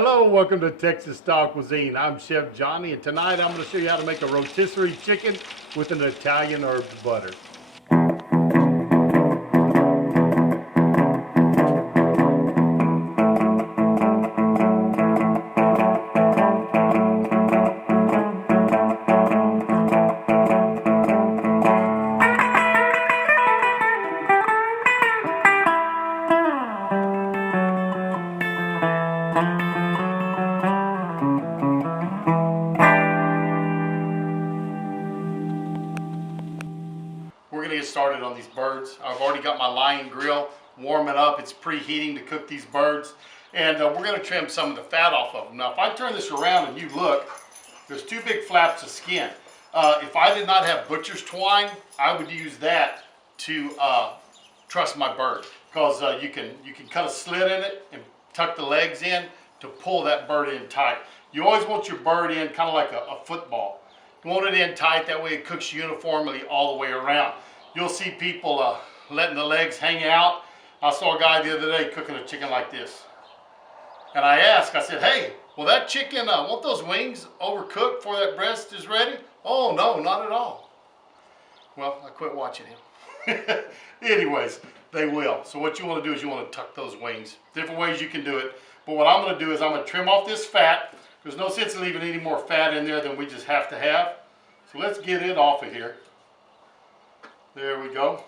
Hello and welcome to Texas Style Cuisine. I'm Chef Johnny, and tonight I'm going to show you how to make a rotisserie chicken with an Italian herb butter. We're going to get started on these birds. I've already got my Lion grill warming up. It's preheating to cook these birds. And we're going to trim some of the fat off of them. Now if I turn this around and you look, there's two big flaps of skin. If I did not have butcher's twine, I would use that to truss my bird. Because you can cut a slit in it and tuck the legs in to pull that bird in tight. You always want your bird in kind of like a football. You want it in tight, that way it cooks uniformly all the way around. You'll see people letting the legs hang out. I saw a guy the other day cooking a chicken like this. And I asked, I said, hey, will that chicken, won't those wings overcook before that breast is ready? Oh, no, not at all. Well, I quit watching him. Anyways, they will. So what you want to do is you want to tuck those wings. Different ways you can do it. But what I'm going to do is I'm going to trim off this fat. There's no sense in leaving any more fat in there than we just have to have. So let's get it off of here. There we go.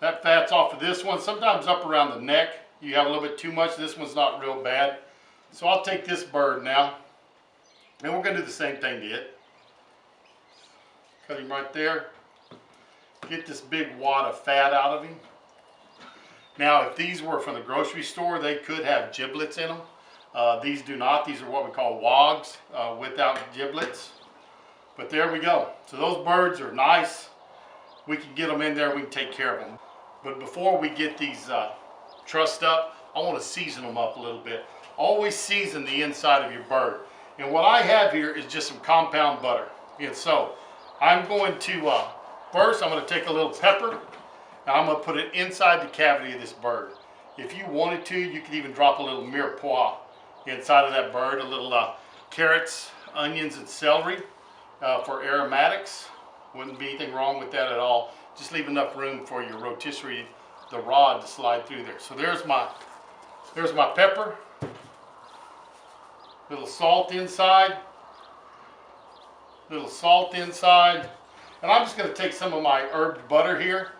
That fat's off of this one. Sometimes up around the neck you have a little bit too much. This one's not real bad. So I'll take this bird now. And we're going to do the same thing to it. Cut him right there. Get this big wad of fat out of him. Now if these were from the grocery store, they could have giblets in them. These do not. These are what we call wogs without giblets. But there we go. So those birds are nice. We can get them in there. We can take care of them. But before we get these trussed up, I want to season them up a little bit. Always season the inside of your bird. And what I have here is just some compound butter. And so I'm going to, first I'm going to take a little pepper and I'm going to put it inside the cavity of this bird. If you wanted to, you could even drop a little mirepoix inside of that bird, a little carrots, onions, and celery for aromatics. Wouldn't be anything wrong with that at all. Just leave enough room for your rotisserie, the rod, to slide through there. So there's my pepper, little salt inside, and I'm just going to take some of my herb butter here,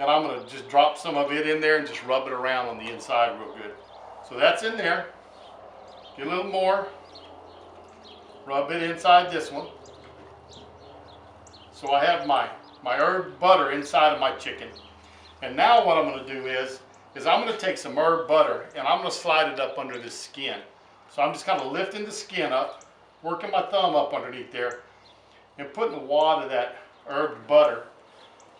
and I'm going to just drop some of it in there and just rub it around on the inside real good. So that's in there. Get a little more. Rub it inside this one. So I have my herb butter inside of my chicken. And now what I'm going to do is I'm going to take some herb butter and I'm going to slide it up under this skin. So I'm just kind of lifting the skin up, working my thumb up underneath there, and putting a wad of that herb butter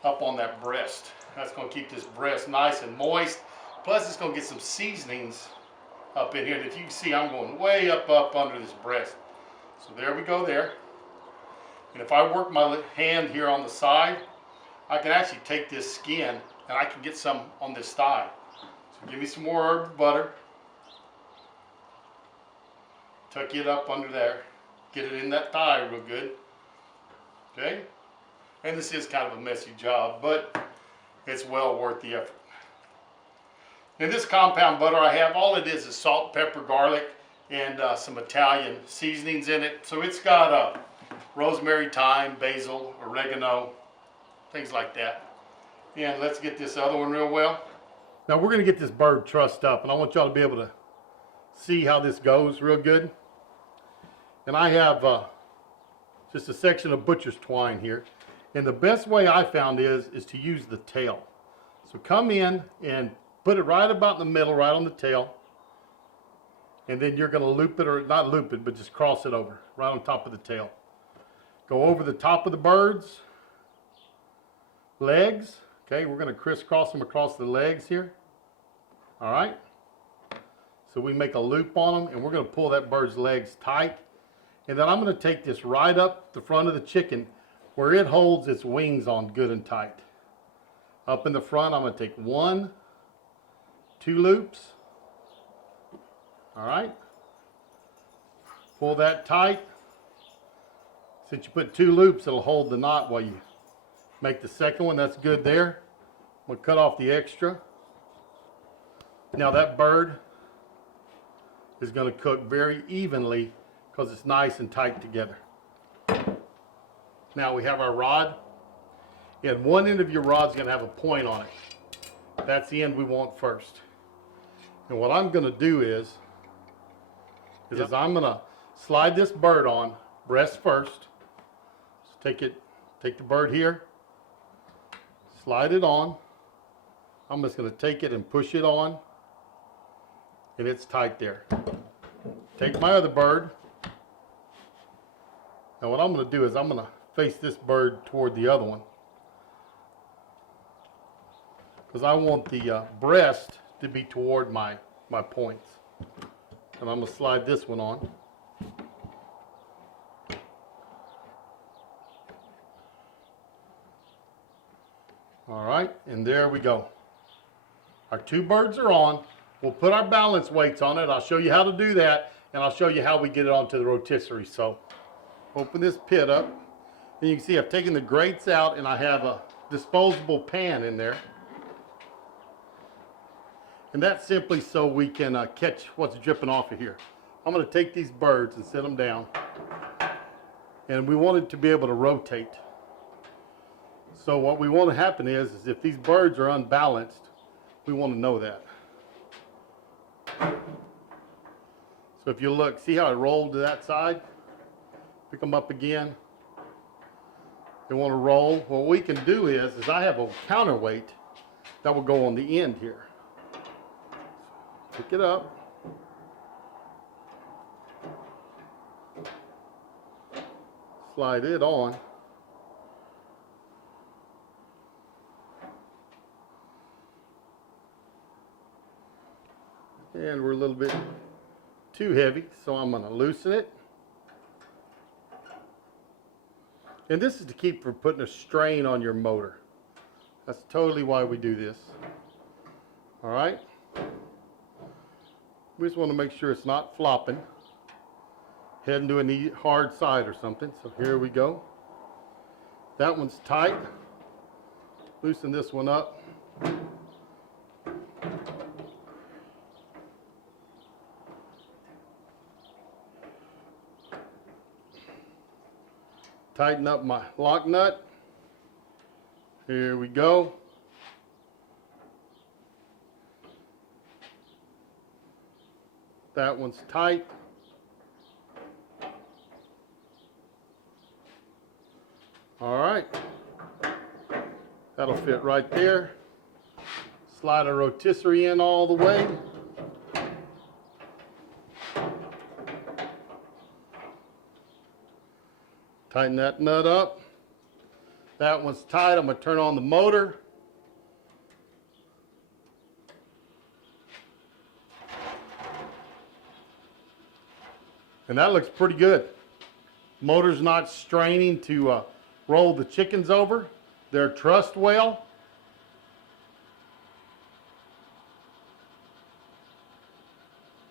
up on that breast. That's going to keep this breast nice and moist. Plus it's going to get some seasonings up in here. And if you can see, I'm going way up under this breast. So there we go there. And if I work my hand here on the side, I can actually take this skin and I can get some on this thigh. So give me some more herb butter. Tuck it up under there. Get it in that thigh real good. Okay? And this is kind of a messy job, but it's well worth the effort. And this compound butter I have, all it is salt, pepper, garlic, and some Italian seasonings in it. So it's got rosemary, thyme, basil, oregano, things like that. And let's get this other one real well. Now we're going to get this bird trussed up, and I want y'all to be able to see how this goes real good. And I have just a section of butcher's twine here. And the best way I found is to use the tail. So come in and put it right about in the middle, right on the tail. And then you're going to loop it, or not loop it, but just cross it over, right on top of the tail. Go over the top of the bird's legs. Okay, we're going to crisscross them across the legs here. All right. So we make a loop on them, and we're going to pull that bird's legs tight. And then I'm going to take this right up the front of the chicken where it holds its wings on good and tight. Up in the front, I'm going to take 1, 2 loops. All right. Pull that tight. Since you put 2 loops, it'll hold the knot while you make the second one. That's good there. I'm gonna cut off the extra. Now that bird is gonna cook very evenly because it's nice and tight together. Now we have our rod, and one end of your rod is gonna have a point on it. That's the end we want first. And what I'm gonna do is I'm gonna slide this bird on breast first. So take the bird here, slide it on. I'm just gonna take it and push it on, and it's tight there. Take my other bird. Now what I'm gonna do is I'm gonna face this bird toward the other one, because I want the breast to be toward my points. And I'm gonna slide this one on. All right, and there we go. Our 2 birds are on. We'll put our balance weights on it. I'll show you how to do that, and I'll show you how we get it onto the rotisserie. So open this pit up, and you can see I've taken the grates out, and I have a disposable pan in there. And that's simply so we can catch what's dripping off of here. I'm going to take these birds and set them down. And we want it to be able to rotate. So what we want to happen is if these birds are unbalanced, we want to know that. So if you look, see how I rolled to that side? Pick them up again. They want to roll. What we can do is I have a counterweight that will go on the end here. Pick it up. Slide it on. And we're a little bit too heavy, so I'm going to loosen it. And this is to keep from putting a strain on your motor. That's totally why we do this. All right. We just want to make sure it's not flopping, heading to a hard side or something. So here we go. That one's tight. Loosen this one up. Tighten up my lock nut. Here we go. That one's tight. All right. That'll fit right there. Slide a rotisserie in all the way. Tighten that nut up. That one's tight. I'm going to turn on the motor. And that looks pretty good. Motor's not straining to roll the chickens over. They're trussed well.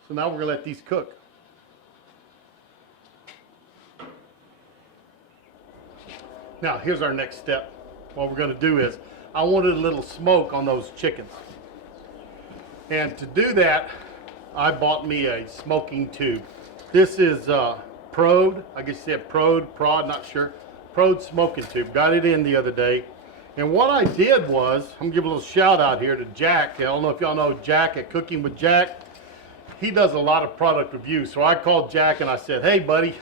So now we're going to let these cook. Now here's our next step. What we're going to do is I wanted a little smoke on those chickens. And to do that, I bought me a smoking tube. This is Prod, I guess you said Prod, not sure. Prod smoking tube. Got it in the other day. And what I did was, I'm going to give a little shout out here to Jack. I don't know if y'all know Jack at Cooking with Jack. He does a lot of product reviews. So I called Jack and I said, hey buddy,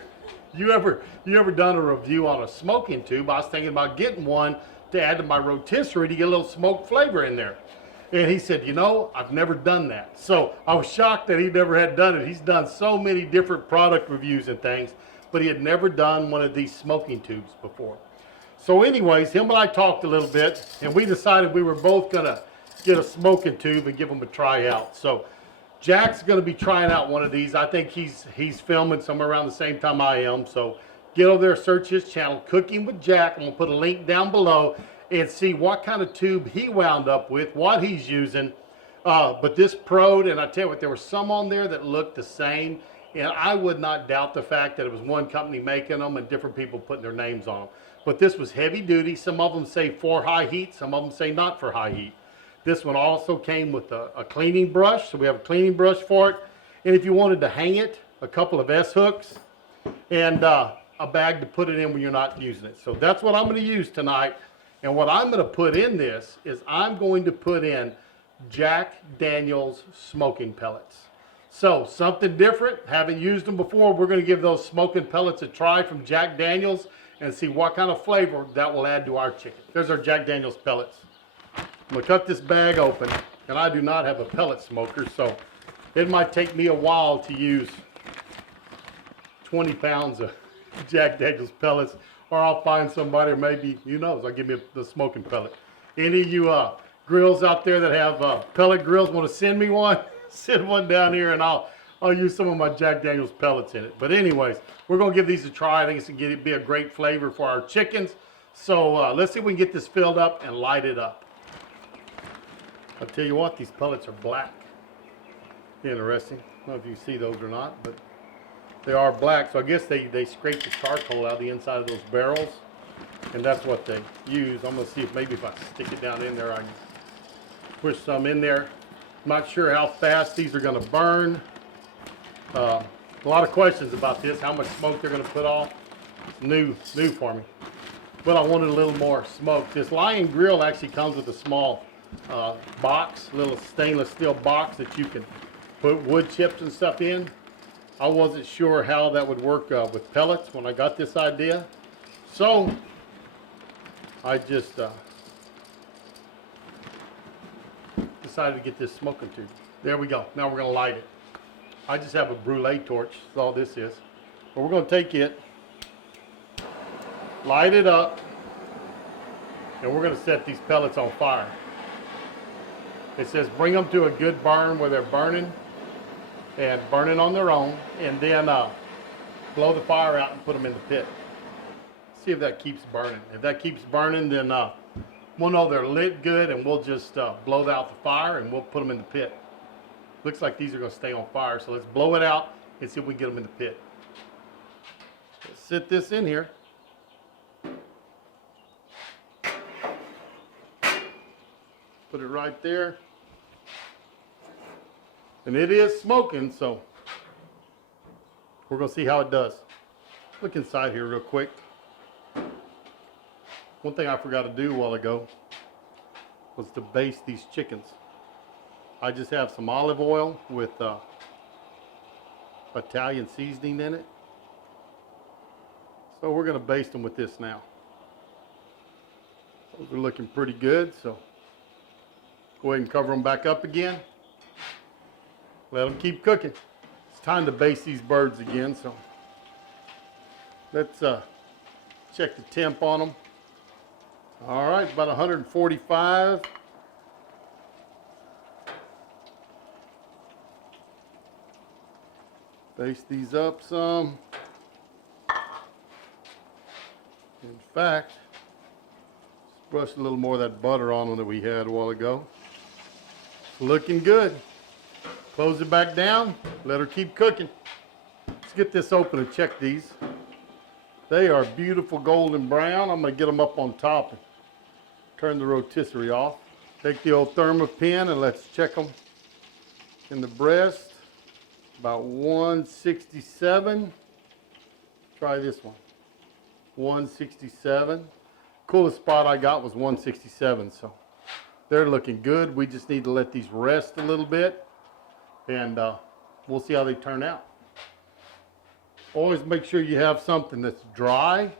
you ever done a review on a smoking tube? I was thinking about getting one to add to my rotisserie to get a little smoked flavor in there. And he said, you know, I've never done that. So I was shocked that he never had done it. He's done so many different product reviews and things, but he had never done one of these smoking tubes before. So anyways, him and I talked a little bit, and we decided we were both going to get a smoking tube and give them a try out. So Jack's going to be trying out one of these. I think he's filming somewhere around the same time I am. So get over there, search his channel, Cooking with Jack. I'm going to put a link down below and see what kind of tube he wound up with, what he's using. But this Prod, and I tell you what, there were some on there that looked the same, And I would not doubt the fact that it was one company making them and different people putting their names on them. But this was heavy duty. Some of them say for high heat, some of them say not for high heat. This one also came with a cleaning brush, so we have a cleaning brush for it. And if you wanted to hang it, a couple of S-hooks and a bag to put it in when you're not using it. So that's what I'm going to use tonight. And what I'm going to put in this is I'm going to put in Jack Daniel's smoking pellets. So something different, haven't used them before. We're going to give those smoking pellets a try from Jack Daniel's and see what kind of flavor that will add to our chicken. There's our Jack Daniel's pellets. I'm going to cut this bag open, and I do not have a pellet smoker, so it might take me a while to use 20 pounds of Jack Daniel's pellets, or I'll find somebody, or maybe, who knows, I'll give me the smoking pellet. Any of you grills out there that have pellet grills want to send me one? Send one down here, and I'll use some of my Jack Daniel's pellets in it. But anyways, we're going to give these a try. I think it's going to be a great flavor for our chickens. So let's see if we can get this filled up and light it up. I'll tell you what, these pellets are black. Interesting. I don't know if you see those or not, but they are black. So I guess they scrape the charcoal out of the inside of those barrels, and that's what they use. I'm going to see if maybe if I stick it down in there, I can push some in there. I'm not sure how fast these are going to burn. A lot of questions about this, how much smoke they're going to put off. It's new for me. But I wanted a little more smoke. This Lion grill actually comes with a small box, little stainless steel box that you can put wood chips and stuff in. I wasn't sure how that would work with pellets when I got this idea. So I just decided to get this smoking tube. There we go. Now we're going to light it. I just have a brulee torch. That's all this is. But we're going to take it, light it up, and we're going to set these pellets on fire. It says bring them to a good burn where they're burning and burning on their own, and then blow the fire out and put them in the pit. See if that keeps burning. If that keeps burning, then we'll know they're lit good, and we'll just blow out the fire and we'll put them in the pit. Looks like these are going to stay on fire, so let's blow it out and see if we can get them in the pit. Let's sit this in here. Put it right there. And it is smoking, so we're going to see how it does. Look inside here real quick. One thing I forgot to do a while ago was to baste these chickens. I just have some olive oil with Italian seasoning in it. So we're going to baste them with this now. Those are looking pretty good, so go ahead and cover them back up again. Let them keep cooking. It's time to baste these birds again, so let's check the temp on them. All right, about 145. Baste these up some. In fact, just brush a little more of that butter on them that we had a while ago. It's looking good. Close it back down, let her keep cooking. Let's get this open and check these. They are beautiful golden brown. I'm going to get them up on top and turn the rotisserie off. Take the old thermopin and let's check them in the breast. About 167. Try this one. 167. Coolest spot I got was 167, so they're looking good. We just need to let these rest a little bit, and we'll see how they turn out. Always make sure you have something that's dry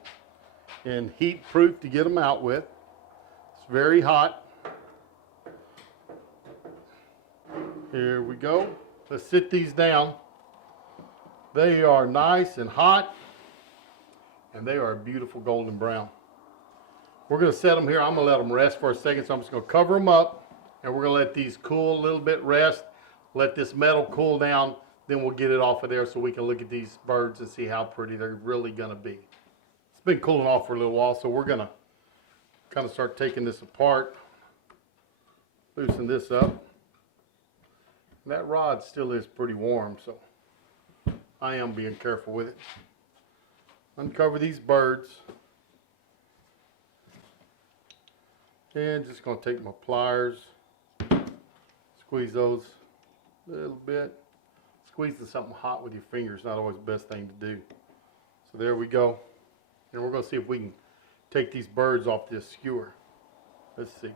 and heat proof to get them out with. It's very hot. Here we go. Let's sit these down. They are nice and hot, and they are a beautiful golden brown. We're going to set them here. I'm going to let them rest for a second, so I'm just going to cover them up, and we're going to let these cool a little bit, rest, let this metal cool down, then we'll get it off of there so we can look at these birds and see how pretty they're really going to be. It's been cooling off for a little while, so we're going to kind of start taking this apart, loosen this up. And that rod still is pretty warm, so I am being careful with it. Uncover these birds. And just going to take my pliers, squeeze those a little bit. Squeezing something hot with your fingers is not always the best thing to do. So there we go. And we're going to see if we can take these birds off this skewer. Let's see.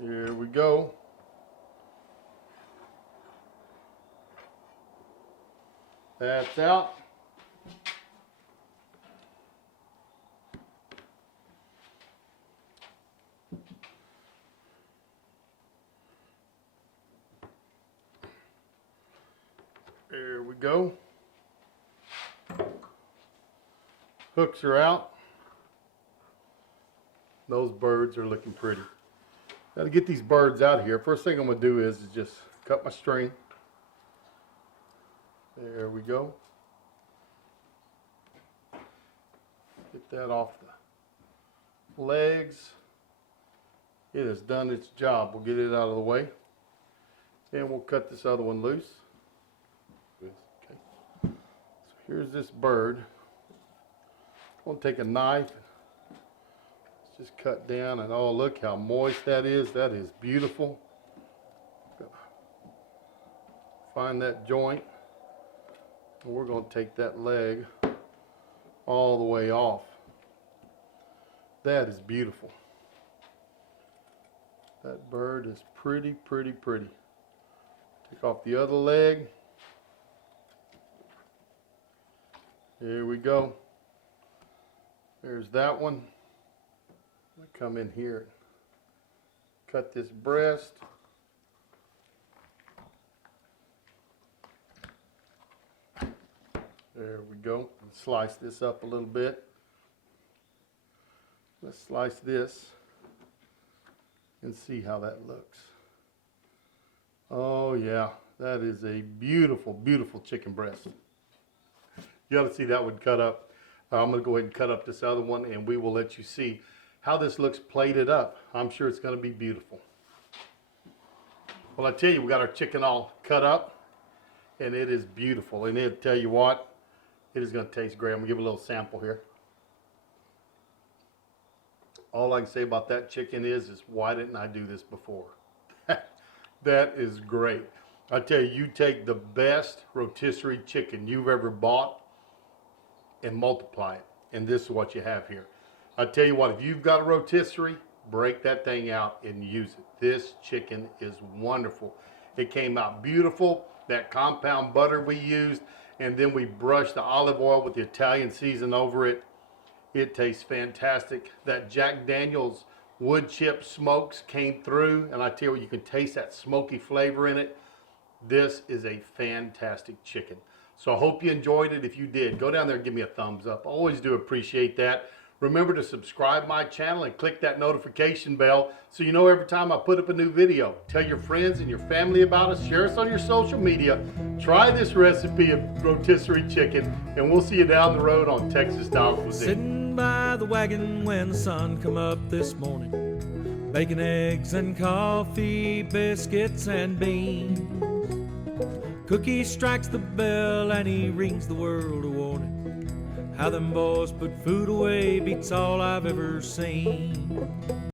Here we go. That's out. There we go. Hooks are out. Those birds are looking pretty. Now to get these birds out of here, first thing I'm going to do is just cut my string. There we go. Get that off the legs. It has done its job. We'll get it out of the way. And we'll cut this other one loose. Okay. So here's this bird. I'm going to take a knife. Let's just cut down, and oh, look how moist that is. That is beautiful. Find that joint. And we're going to take that leg all the way off. That is beautiful. That bird is pretty, pretty, pretty. Take off the other leg. Here we go. There's that one. I'm going to come in here and cut this breast. There we go. Slice this up a little bit. Let's slice this and see how that looks. Oh yeah, that is a beautiful, beautiful chicken breast. You ought to see that one cut up. I'm going to go ahead and cut up this other one, and we will let you see how this looks plated up. I'm sure it's going to be beautiful. Well, I tell you, we got our chicken all cut up, and it is beautiful. And it'll tell you what, it is going to taste great. I'm going to give a little sample here. All I can say about that chicken is why didn't I do this before? That is great. I tell you, you take the best rotisserie chicken you've ever bought and multiply it, and this is what you have here. I tell you what, if you've got a rotisserie, break that thing out and use it. This chicken is wonderful. It came out beautiful. That compound butter we used, and then we brushed the olive oil with the Italian season over it. It tastes fantastic. That Jack Daniel's wood chip smokes came through, and I tell you, you can taste that smoky flavor in it. This is a fantastic chicken. So I hope you enjoyed it. If you did, go down there and give me a thumbs up. I always do appreciate that. Remember to subscribe my channel and click that notification bell so you know every time I put up a new video. Tell your friends and your family about us. Share us on your social media. Try this recipe of rotisserie chicken, and we'll see you down the road on Texas Style Cuisine. Sitting by the wagon when the sun come up this morning, bacon, eggs, and coffee, biscuits, and beans. Cookie strikes the bell and he rings the world a warning. How them boys put food away beats all I've ever seen.